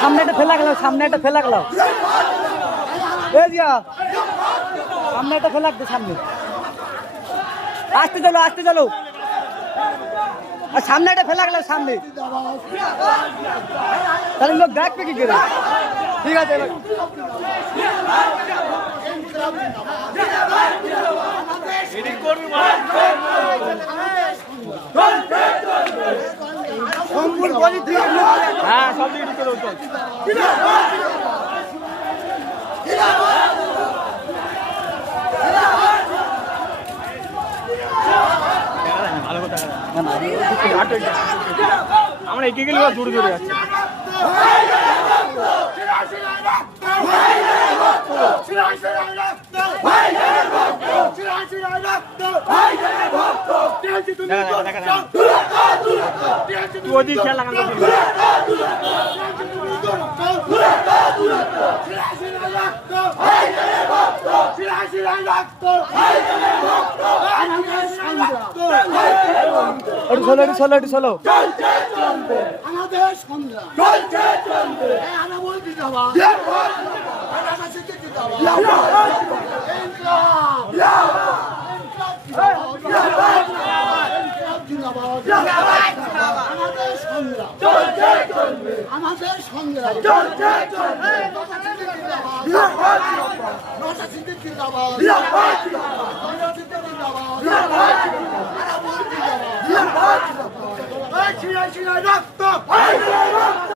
সামনে একটা ফেলা গেল, সামনে একটা ফেলা গেল, এই দিয়া সামনে একটা ফেলা দে, সামনে আসতে চলো, আসতে চলো, আর সামনে একটা ফেলা গেল, সামনে তাহলে লোক দেখবে কি করে? ঠিক আছে হ্যাঁ, সব দিকে চলো, চল আমরা এগিয়ে গেলে জোরে জোরে যাচ্ছে। ওদিক খেয়াল লাগানো চলো আমাদের সংগ্রাম আমরা বলতে যাবা আমাদের সংগ্রাম আমাদের সংগ্রাম রক্ত